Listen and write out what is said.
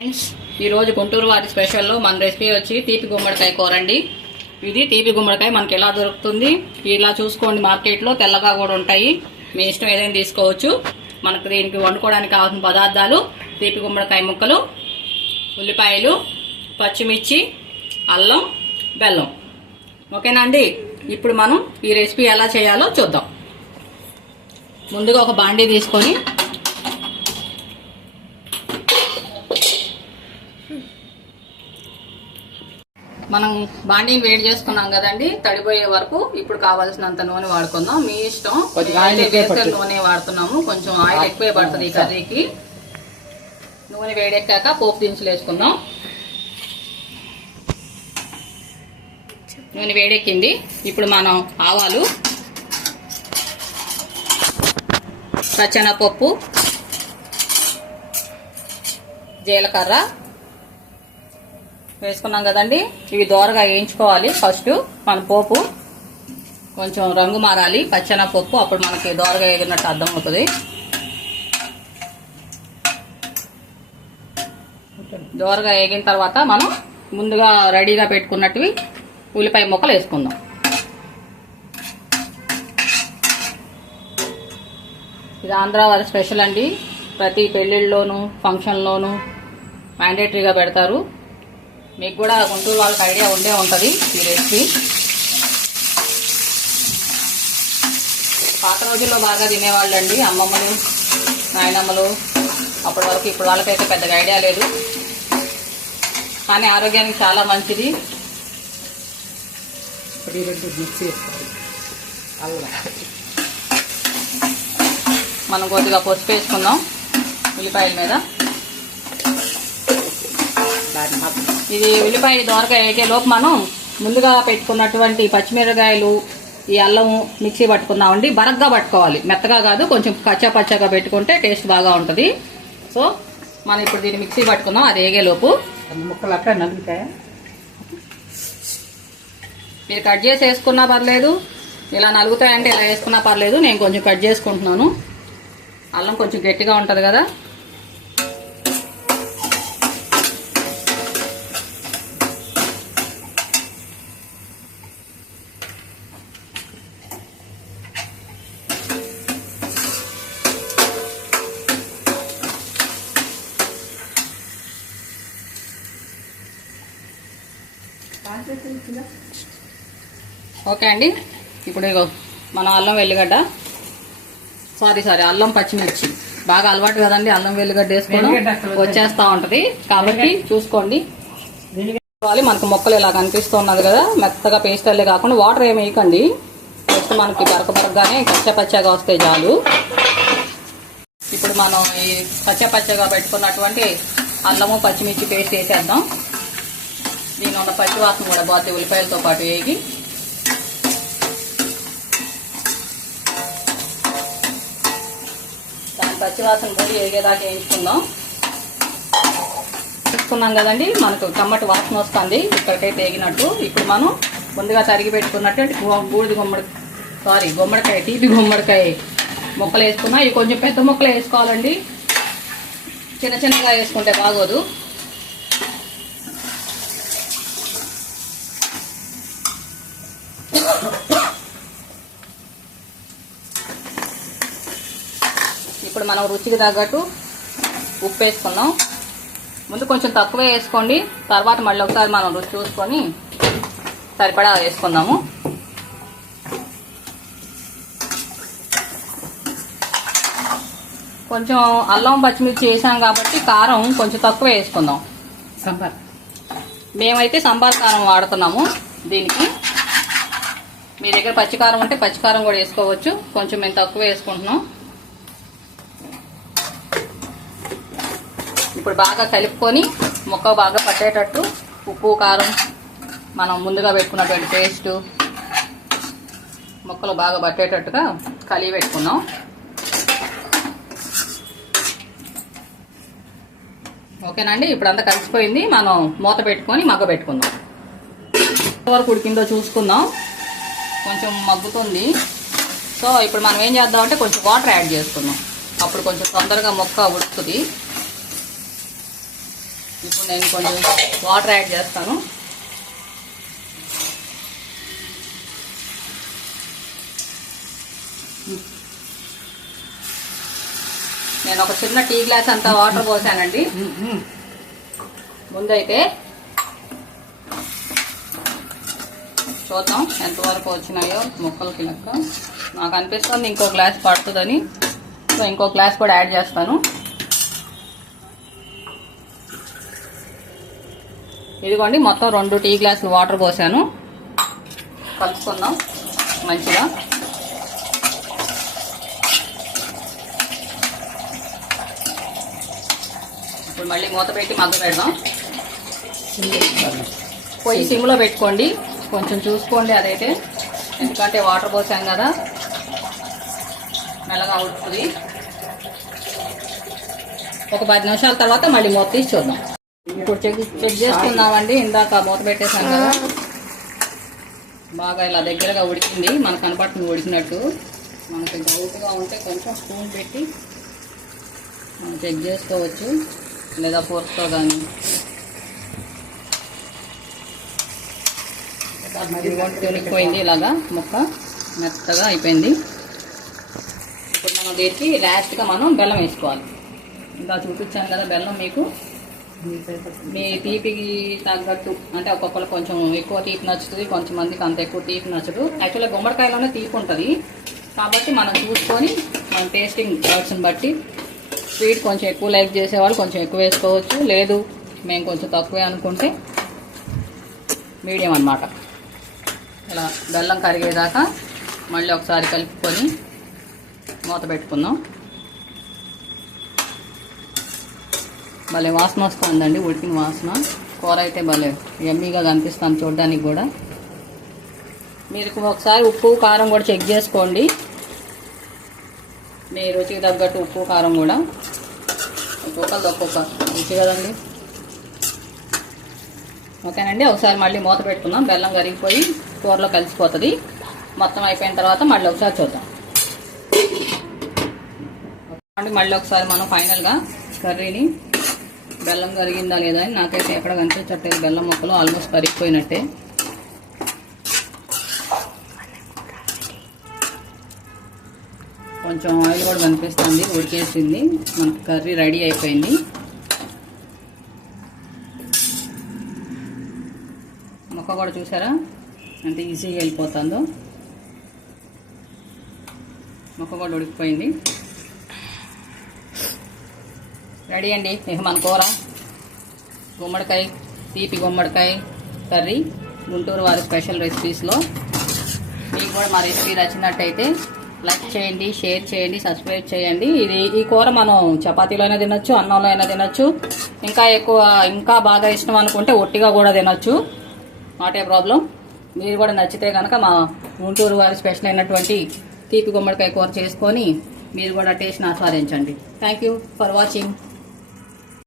Friends, ఈరోజు గుంటూరు వారి స్పెషల్లో మన రెసిపీ వచ్చి తీపి గుమ్మడికాయ కూర అండి. ఇది తీపి గుమ్మడికాయ మనకి ఎలా దొరుకుతుంది, ఇలా చూసుకోండి. మార్కెట్లో తెల్లగా కూడా ఉంటాయి, మీ ఇష్టం ఏదైనా తీసుకోవచ్చు. మనకు దీనికి వండుకోవడానికి కావాల్సిన పదార్థాలు: తీపి గుమ్మడికాయ ముక్కలు, ఉల్లిపాయలు, పచ్చిమిర్చి, అల్లం, బెల్లం. ఓకేనా అండి? ఇప్పుడు మనం ఈ రెసిపీ ఎలా చేయాలో చూద్దాం. ముందుగా ఒక బాండీ తీసుకొని మనం బాండీని వేడి చేసుకున్నాం కదండి, తడిపోయే వరకు. ఇప్పుడు కావాల్సినంత నూనె వాడుకుందాం, మీ ఇష్టం. వేస్తే నూనె వాడుతున్నాము, కొంచెం ఆయిల్ ఎక్కువే పడుతుంది ఈ కర్రీకి. నూనె వేడెక్కాక పోపు దినుసులు వేసుకుందాం. నూనె వేడెక్కింది. ఇప్పుడు మనం ఆవాలు, పచ్చెనగపప్పు, జీలకర్ర వేసుకున్నాం కదండి. ఇవి దోరగా వేయించుకోవాలి. ఫస్ట్ మన పోపు కొంచెం రంగు మారాలి, పచ్చెనగపప్పు, అప్పుడు మనకి దోరగా వేగినట్టు అర్థం అవుతుంది. దోరగా వేగిన తర్వాత మనం ముందుగా రెడీగా పెట్టుకున్నట్టువి ఉల్లిపాయ ముక్కలు వేసుకుందాం. ఇది ఆంధ్ర వారి స్పెషల్ అండి. ప్రతి పెళ్లిళ్ళలోనూ ఫంక్షన్లోనూ మ్యాండేటరీగా పెడతారు. మీకు కూడా గుంటూరు వాళ్ళకి ఐడియా ఉండే ఉంటుంది ఈ రెసిపీ. పాత రోజుల్లో బాగా తినేవాళ్ళండి అమ్మమ్మలు, నాయనమ్మలు. అప్పటి వరకు ఇప్పుడు వాళ్ళకైతే పెద్దగా ఐడియా లేదు, కానీ ఆరోగ్యానికి చాలా మంచిది. మనం కొద్దిగా పసుపు వేసుకుందాం ఉల్లిపాయల మీద. ఇది ఉల్లిపాయ దోరగా వేగే లోపు మనం ముందుగా పెట్టుకున్నటువంటి పచ్చిమిరకాయలు, ఈ అల్లం మిక్సీ పట్టుకుందామండి. బరగ్గా పట్టుకోవాలి, మెత్తగా కాదు, కొంచెం కచ్చా పచ్చగా పెట్టుకుంటే టేస్ట్ బాగా ఉంటుంది. సో మనం ఇప్పుడు దీన్ని మిక్సీ పట్టుకుందాం. అది వేగే లోపు ముక్కలు అక్కడ నలుగుతాయ. మీరు కట్ చేసి వేసుకున్నా పర్లేదు, ఇలా నలుగుతాయంటే ఇలా వేసుకున్నా పర్లేదు. నేను కొంచెం కట్ చేసుకుంటున్నాను. అల్లం కొంచెం గట్టిగా ఉంటుంది కదా. ఓకే అండి. ఇప్పుడు ఇగో మన అల్లం వెల్లిగడ్డ, సారీ అల్లం పచ్చిమిర్చి బాగా అలవాటు కదండి. అల్లం వెల్లిగడ్డ వేసుకోవడం వచ్చేస్తూ ఉంటుంది, కాబట్టి చూసుకోండి. మనకు మొక్కలు ఇలా కనిపిస్తున్నది కదా, మెత్తగా పేస్ట్ అల్లే కాకుండా వాటర్ ఏమి వేయకండి. జస్ట్ మనకి బరకబరకగానే పచ్చగా వస్తే చాలు. ఇప్పుడు మనం ఈ పచ్చగా పెట్టుకున్నటువంటి అల్లము పచ్చిమిర్చి పేస్ట్ వేసేద్దాం. దీని ఉన్న పచ్చి వాసన కూడా బాగా ఉల్లిపాయలతో పాటు వేగి దాని పచ్చి వాసన కూడా వేగేదాకా వేయించుకుందాం. తీసుకున్నాం కదండి, మనకు కమ్మటి వాసన వస్తుంది ఇక్కడికైతే వేగినట్టు. ఇప్పుడు మనం ముందుగా తరిగి పెట్టుకున్నట్టు గుమ్మడికాయ తీపి గుమ్మడికాయ ముక్కలు వేసుకున్నాం. ఇవి కొంచెం పెద్ద ముక్కలు వేసుకోవాలండి, చిన్నగా వేసుకుంటే బాగోదు. ఇప్పుడు మనం రుచికి తగ్గట్టు ఉప్పు వేసుకున్నాం. ముందు కొంచెం తక్కువ వేసుకోండి, తర్వాత మళ్ళీ ఒకసారి మనం రుచి చూసుకొని సరిపడా వేసుకుందాము. కొంచెం అల్లం పచ్చిమిర్చి వేసాం కాబట్టి కారం కొంచెం తక్కువ వేసుకుందాం. మేమైతే సంబార్ కారం వాడుతున్నాము దీనికి. మీ దగ్గర పచ్చికారం ఉంటే పచ్చికారం కూడా వేసుకోవచ్చు, కొంచెం మేము తక్కువ వేసుకుంటున్నాం. ఇప్పుడు బాగా కలుపుకొని ముక్క బాగా పట్టేటట్టు ఉప్పు కారం మనం ముందుగా పెట్టుకున్నటువంటి పేస్టు ముక్కలు బాగా పట్టేటట్టుగా కలిగి పెట్టుకున్నాం. ఓకేనండి, ఇప్పుడు అంతా కలిసిపోయింది. మనం మూత పెట్టుకొని మగ్గబెట్టుకుందాం. ఎంతవరకు ఉడికిందో చూసుకుందాం. కొంచెం మగ్గుతుంది. సో ఇప్పుడు మనం ఏం చేద్దామంటే కొంచెం వాటర్ యాడ్ చేసుకుందాం, అప్పుడు కొంచెం తొందరగా ముక్క ఉడుకుతుంది. ఇప్పుడు నేను కొంచెం వాటర్ యాడ్ చేస్తాను. నేను ఒక చిన్న టీ గ్లాస్ అంతా వాటర్ పోసానండి. ముందైతే చూద్దాం ఎంతవరకు వచ్చినాయో ముక్కలకి లెక్క. నాకు అనిపిస్తుంది ఇంకో గ్లాస్ పడుతుందని, సో ఇంకో గ్లాస్ కూడా యాడ్ చేస్తాను. ఇదిగోండి మొత్తం 2 టీ గ్లాసులు వాటర్ పోసాను. కలుపుకుందాం మంచిగా. ఇప్పుడు మళ్ళీ మూత పెట్టి మగ్గ పెడదాం. పొయ్యి సిమ్లో పెట్టుకోండి, కొంచెం చూసుకోండి అదైతే, ఎందుకంటే వాటర్ పోసాం కదా మెల్లగా ఉడుతుంది. ఒక 10 నిమిషాల తర్వాత మళ్ళీ మూత తీసి చూద్దాం. ఇప్పుడు చెక్ చేసుకుందామండి. ఇందాక మూత పెట్టేసాం కదా, బాగా ఇలా దగ్గరగా ఉడికింది, మనకు కనపడుతుంది ఉడికినట్టు. మనకి డౌట్గా ఉంటే కొంచెం స్పూన్ పెట్టి మనం చెక్ చేసుకోవచ్చు, లేదా ఫోర్క్తో కానీ. ఉడికిపోయింది, ఇలాగా ముక్క మెత్తగా అయిపోయింది. ఇప్పుడు మనం దీనికి లాస్ట్గా మనం బెల్లం వేసుకోవాలి. ఇంకా చూపించాను కదా బెల్లం మీకు మీ తీపికి తగ్గట్టు, అంటే ఒక్కొక్కరు కొంచెం ఎక్కువ తీపి నచ్చుతుంది, కొంతమందికి అంత ఎక్కువ తీపి నచ్చదు. యాక్చువల్గా గుమ్మడికాయలోనే తీపి ఉంటుంది కాబట్టి మనం చూసుకొని మన టేస్టింగ్ బర్డ్స్ని బట్టి స్వీట్ కొంచెం ఎక్కువ లైక్ చేసేవాళ్ళు కొంచెం ఎక్కువ వేసుకోవచ్చు, లేదు మేము కొంచెం తక్కువే అనుకుంటే మీడియం అన్నమాట. ఇలా బెల్లం కరిగేదాకా మళ్ళీ ఒకసారి కలుపుకొని మూత పెట్టుకుందాం. భలే వాసన వస్తుందండి, ఉడికిన వాసన. కూర అయితే భలే యమ్మీగా కనిపిస్తాను చూడడానికి కూడా. మీరు ఒకసారి ఉప్పు కారం కూడా చెక్ చేసుకోండి, మీ రుచికి తగ్గట్టు ఉప్పు కారం కూడా. ఒక్కొక్క రుచి కదండి. ఓకేనండి, ఒకసారి మళ్ళీ మూత పెట్టుకుందాం. బెల్లం కరిగిపోయి కూరలో కలిసిపోతుంది. మొత్తం అయిపోయిన తర్వాత మళ్ళీ ఒకసారి చూద్దాం. మళ్ళీ ఒకసారి మనం ఫైనల్గా కర్రీని బెల్లం కరిగిందా లేదా అని నాకైతే ఎక్కడ కనిపించట్లేదు. బెల్లం ముక్కలు ఆల్మోస్ట్ కరిగిపోయినట్టే. కొంచెం ఆయిల్ కూడా కనిపిస్తుంది, ఉడికేసింది, మనకి కర్రీ రెడీ అయిపోయింది. ముక్క కూడా చూసారా ఎంత ఈజీగా వెళ్ళిపోతుందో. ముక్క కూడా ఉడికిపోయింది, రెడీ అండి. ఇక మన కూర గుమ్మడికాయ, తీపి గుమ్మడికాయ కర్రీ గుంటూరు వారి స్పెషల్ రెసిపీస్లో. మీకు కూడా మా రెసిపీ నచ్చినట్టయితే లైక్ చేయండి, షేర్ చేయండి, సబ్స్క్రైబ్ చేయండి. ఈ కూర మనం చపాతీలో అయినా తినొచ్చు, అన్నంలో అయినా తినొచ్చు, ఇంకా బాగా ఇష్టం అనుకుంటే ఒట్టిగా కూడా తినొచ్చు, నాట్ ఏ ప్రాబ్లం. మీరు కూడా నచ్చితే కనుక మా గుంటూరు వారి స్పెషల్ అయినటువంటి తీపి గుమ్మడికాయ కూర చేసుకొని మీరు కూడా టేస్ట్ని ఆస్వాదించండి. Thank you for watching.